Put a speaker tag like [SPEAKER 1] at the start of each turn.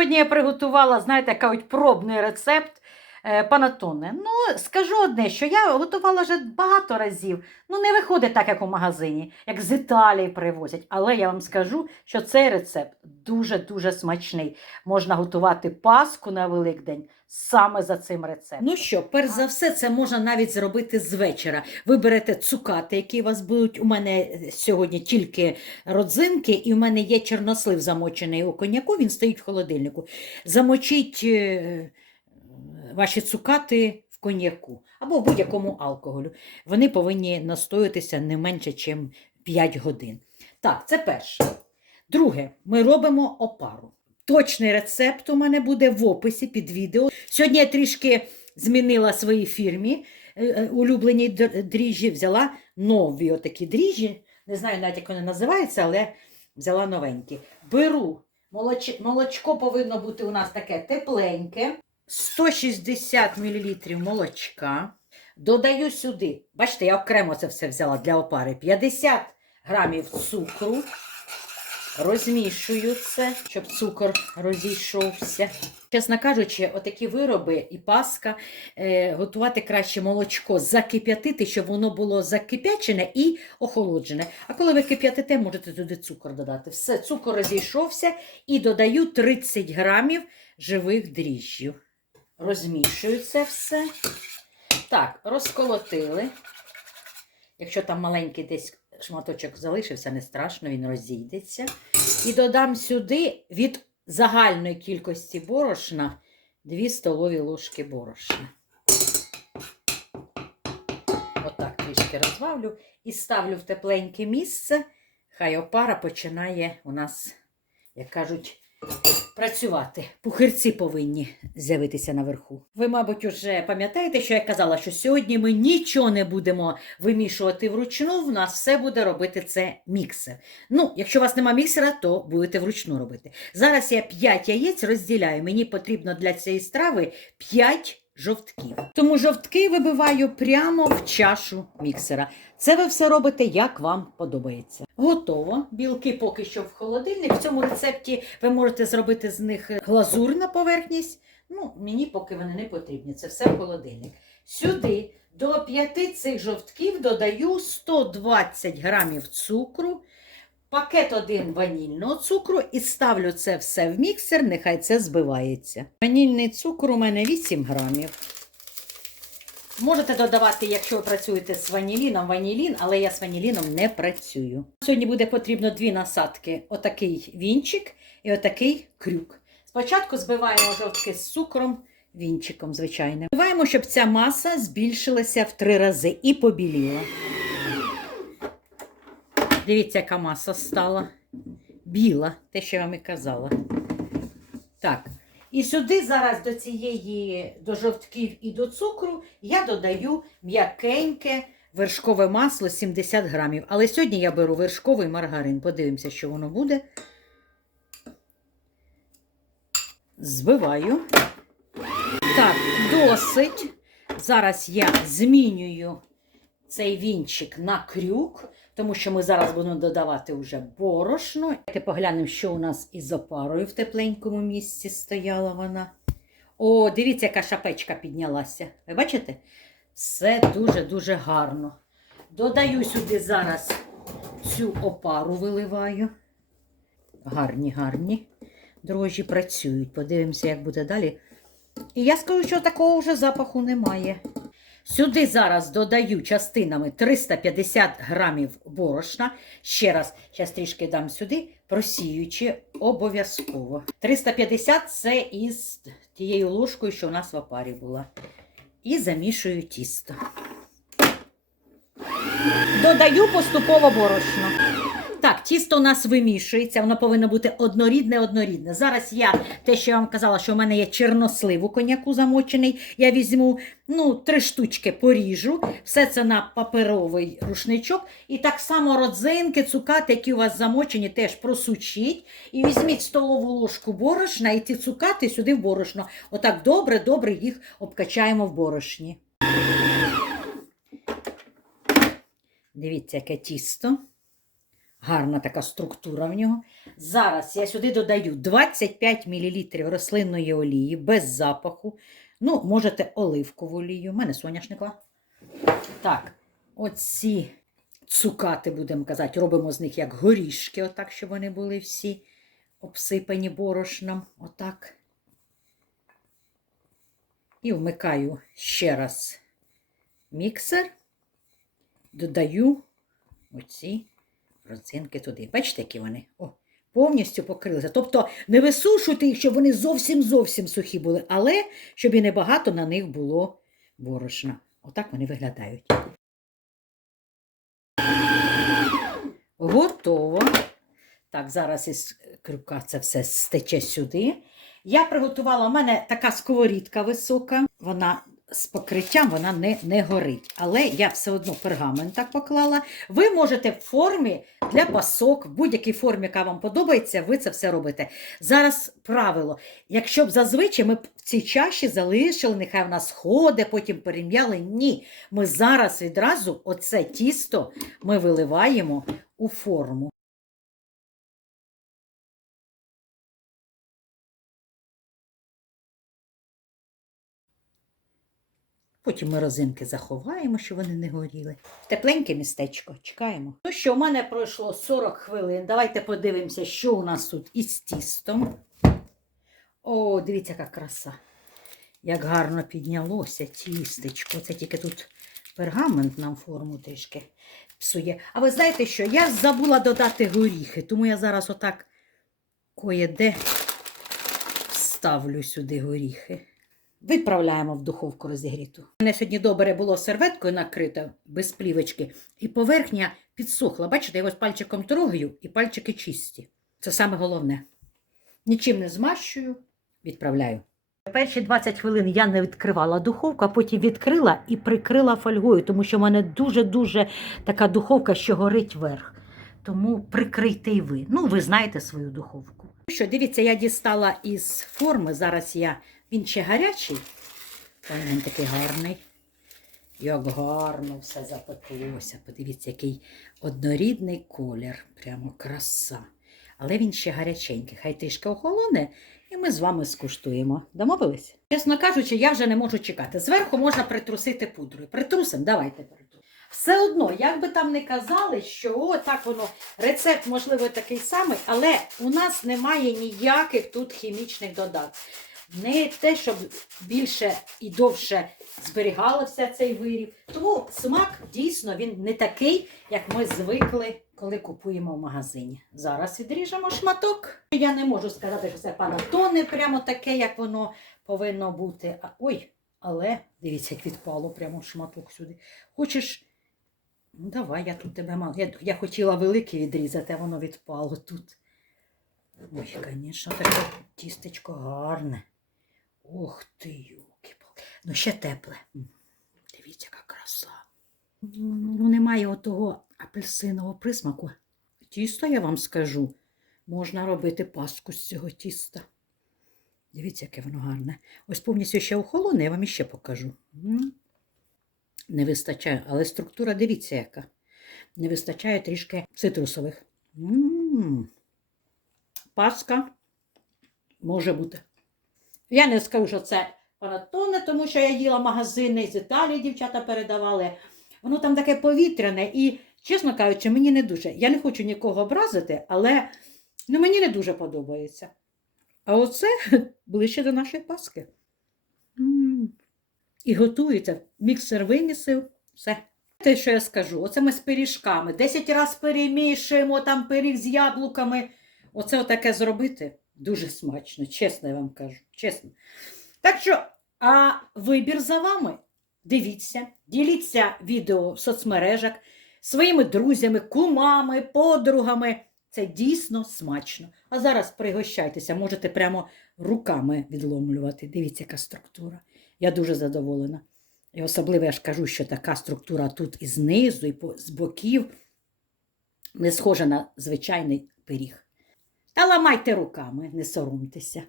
[SPEAKER 1] Сьогодні я приготувала, знаєте, кажуть, пробний рецепт панатоне. Ну, скажу одне, що я готувала вже багато разів. Ну, не виходить так, як у магазині, як з Італії привозять. Але я вам скажу, що цей рецепт дуже-дуже смачний. Можна готувати паску на Великдень саме за цим рецептом. Ну що, перш за все, це можна навіть зробити з вечора. Ви берете цукати, які у вас будуть. У мене сьогодні тільки родзинки, і в мене є чорнослив замочений у коньяку, він стоїть в холодильнику. Замочіть е, ваші цукати в коньяку або в будь-якому алкоголю. Вони повинні настоятися не менше, ніж 5 годин. Так, це перше. Друге, ми робимо опару. Точний рецепт у мене буде в описі під відео. Сьогодні я трішки змінила своїй фірмі е, е, улюблені дріжджі, взяла нові отакі дріжджі. Не знаю навіть, як вони називаються, але взяла новенькі. Беру молоч... молочко повинно бути у нас таке тепленьке. 160 мл молочка. Додаю сюди, бачите, я окремо це все взяла для опари. 50 грамів цукру. Розмішую це, щоб цукор розійшовся. Чесно кажучи, отакі вироби і паска е, готувати краще молочко закип'ятити, щоб воно було закип'ячене і охолоджене. А коли ви кип'ятите, можете туди цукор додати. Все, цукор розійшовся і додаю 30 грамів живих дріжджів. Розмішую це все. Так, розколотили. Якщо там маленький десь шматочок залишився, не страшно, він розійдеться. І додам сюди від загальної кількості борошна 2 столові ложки борошна. Отак трішки розбавлю і ставлю в тепленьке місце. Хай опара починає у нас, як кажуть, працювати. Пухирці повинні з'явитися наверху. Ви, мабуть, уже пам'ятаєте, що я казала, що сьогодні ми нічого не будемо вимішувати вручну, в нас все буде робити це міксер. Ну, якщо у вас нема міксера, то будете вручну робити. Зараз я 5 яєць розділяю. Мені потрібно для цієї страви 5 жовтків. Тому жовтки вибиваю прямо в чашу міксера. Це ви все робите, як вам подобається. Готово. Білки поки що в холодильник. В цьому рецепті ви можете зробити з них глазур на поверхність. Ну, мені поки вони не потрібні. Це все в холодильник. Сюди до п'яти цих жовтків додаю 120 грамів цукру, пакет один ванільного цукру і ставлю це все в міксер, нехай це збивається. Ванільний цукор у мене 8 грамів. Можете додавати, якщо ви працюєте з ваніліном, ванілін, але я з ваніліном не працюю. Сьогодні буде потрібно дві насадки: отакий вінчик і отакий крюк. Спочатку збиваємо жовтки з цукром, вінчиком, звичайним. Збиваємо, щоб ця маса збільшилася в три рази і побіліла. Дивіться, яка маса стала. Біла, те, що я вам і казала. Так. І сюди зараз до цієї, до жовтків і до цукру я додаю м'якеньке вершкове масло 70 грамів. Але сьогодні я беру вершковий маргарин. Подивимося, що воно буде. Збиваю. Так, досить. Зараз я змінюю цей вінчик на крюк, тому що ми зараз будемо додавати вже борошно. Давайте поглянемо, що у нас із опарою в тепленькому місці стояла вона. О, дивіться, яка шапечка піднялася. Ви бачите? Все дуже-дуже гарно. Додаю сюди зараз цю опару виливаю. Гарні, гарні. Дрожжі працюють. Подивимося, як буде далі. І я скажу, що такого вже запаху немає. Сюди зараз додаю частинами 350 грамів борошна. Ще раз, зараз трішки дам сюди, просіюючи обов'язково. 350 це із тією ложкою, що у нас в опарі була. І замішую тісто. Додаю поступово борошно. Так, тісто у нас вимішується, воно повинно бути однорідне, однорідне. Зараз я те, що я вам казала, що в мене є чорнослив у коньяку замочений. Я візьму ну, три штучки поріжу, все це на паперовий рушничок. І так само родзинки, цукати, які у вас замочені, теж просучіть. І візьміть столову ложку борошна і ці цукати сюди в борошно. Отак добре-добре їх обкачаємо в борошні. Дивіться, яке тісто. Гарна така структура в нього. Зараз я сюди додаю 25 мл рослинної олії без запаху. Ну, можете оливкову олію. У мене соняшникова. Так, оці цукати, будемо казати, робимо з них як горішки, отак, щоб вони були всі обсипані борошном. Отак. І вмикаю ще раз міксер, додаю оці родзинки туди. Бачите, які вони? О, повністю покрилися. Тобто не висушуйте їх, щоб вони зовсім зовсім сухі були, але щоб і небагато на них було борошна. Отак вони виглядають. Готово. Так, зараз із крюка це все стече сюди. Я приготувала, у мене така сковорідка висока, вона з покриттям вона не, не горить. Але я все одно пергамент так поклала. Ви можете в формі для пасок, в будь-якій формі, яка вам подобається, ви це все робите. Зараз правило. Якщо б зазвичай ми в цій чаші залишили, нехай вона сходить, потім перем'яли. Ні. Ми зараз відразу оце тісто ми виливаємо у форму. Потім ми розинки заховаємо, щоб вони не горіли. Тепленьке містечко, чекаємо. Ну що, у мене пройшло 40 хвилин. Давайте подивимося, що у нас тут із тістом. О, дивіться, яка краса. Як гарно піднялося тістечко. Це тільки тут пергамент нам форму трішки псує. А ви знаєте що? Я забула додати горіхи, тому я зараз отак кое-де ставлю сюди горіхи. Відправляємо в духовку розігріту. Мене сьогодні добре було серветкою накрито без плівочки, і поверхня підсохла. Бачите, я ось пальчиком трогаю і пальчики чисті. Це саме головне. Нічим не змащую, відправляю. Перші 20 хвилин я не відкривала духовку, а потім відкрила і прикрила фольгою, тому що в мене дуже-дуже така духовка, що горить вверх. Тому прикрийте й ви. Ну, ви знаєте свою духовку. Ну Що, дивіться, я дістала із форми. Зараз я. Він ще гарячий. Ой, він такий гарний. Як гарно все запеклося. Подивіться, який однорідний колір. Прямо краса. Але він ще гаряченький. Хай трішки охолоне, і ми з вами скуштуємо. Домовились? Чесно кажучи, я вже не можу чекати. Зверху можна притрусити пудрою. Притрусимо, давайте притрусимо. Все одно, як би там не казали, що о, так воно, рецепт, можливо, такий самий, але у нас немає ніяких тут хімічних додатків. Не те, щоб більше і довше зберігалося цей виріб. Тому смак дійсно він не такий, як ми звикли, коли купуємо в магазині. Зараз відріжемо шматок. Я не можу сказати, що це панатоне прямо таке, як воно повинно бути. А, ой, але дивіться, як відпало прямо шматок сюди. Хочеш. Ну, давай, я тут тебе мав. Я, я хотіла велике відрізати, а воно відпало тут. Ой, звісно, таке тістечко гарне. Ох ти, юки Ну, ще тепле. Дивіться, яка краса. Ну, немає отого апельсинового присмаку. Тісто, я вам скажу, можна робити паску з цього тіста. Дивіться, яке воно гарне. Ось повністю ще охолоне, я вам іще покажу. Не вистачає, але структура, дивіться, яка. Не вистачає трішки цитрусових. М. Паска може бути. Я не скажу, що це панатоне, тому що я їла магазини з Італії, дівчата передавали. Воно там таке повітряне і, чесно кажучи, мені не дуже. Я не хочу нікого образити, але ну, мені не дуже подобається. А оце ближче до нашої паски. М. І готується. Міксер вимісив, все. Те, що я скажу, оце ми з пиріжками. Десять разів перемішуємо там пиріг з яблуками. Оце отаке зробити дуже смачно, чесно я вам кажу. Чесно. Так що, а вибір за вами. Дивіться, діліться відео в соцмережах своїми друзями, кумами, подругами. Це дійсно смачно. А зараз пригощайтеся, можете прямо руками відломлювати. Дивіться, яка структура. Я дуже задоволена. І особливо я ж кажу, що така структура тут і знизу, і з боків не схожа на звичайний пиріг. Та ламайте руками, не соромтеся.